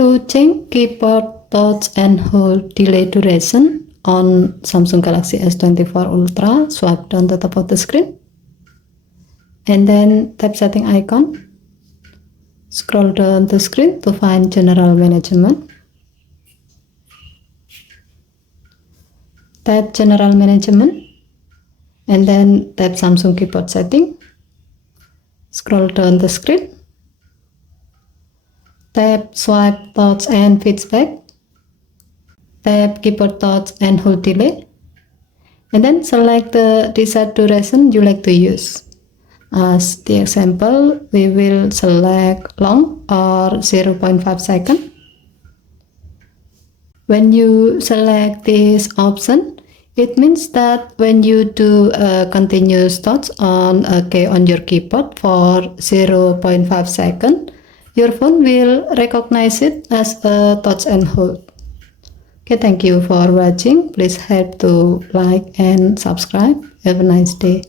To change keyboard touch and hold delay duration on Samsung Galaxy S24 Ultra, swipe down the top of the screen and then tap setting icon. Scroll down the screen to find general management. Tap general management and then tap Samsung keyboard setting. Scroll down the screen. Tap swipe touch and feedback. Tap keyboard touch and hold delay. And then select the desired duration you like to use. As the example, we will select long or 0.5 seconds. When you select this option, it means that when you do a continuous touch on a key on your keyboard for 0.5 seconds, your phone will recognize it as a touch and hold. Okay, thank you for watching. Please help to like and subscribe. Have a nice day.